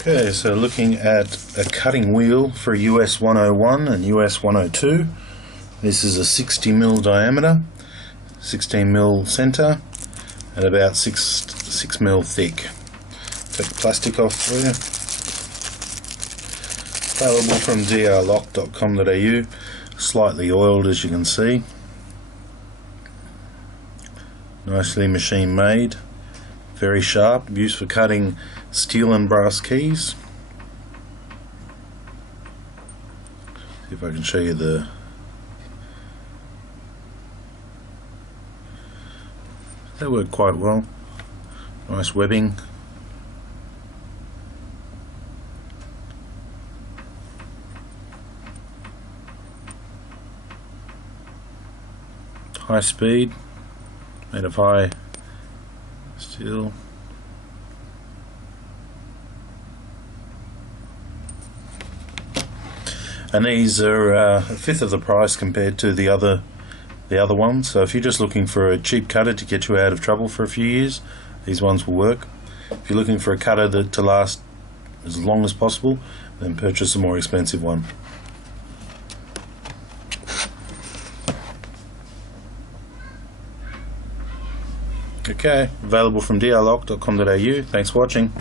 Okay, so looking at a cutting wheel for US101 and US102. This is a 60mm diameter, 16mm center, and about 6mm thick. Take the plastic off for you. Available from drlock.com.au. Slightly oiled, as you can see. Nicely machine made. Very sharp, used for cutting steel and brass keys. See if I can show you they work quite well. Nice webbing. High speed, made of high steel. And these are a fifth of the price compared to the other ones. So if you're just looking for a cheap cutter to get you out of trouble for a few years, these ones will work. If you're looking for a cutter to last as long as possible, then purchase a more expensive one. Okay, available from drlock.com.au. Thanks for watching.